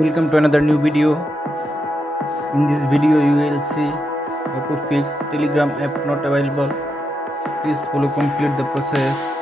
Welcome to another new video. In this video you will see how to fix Telegram app not available. Please follow complete the process.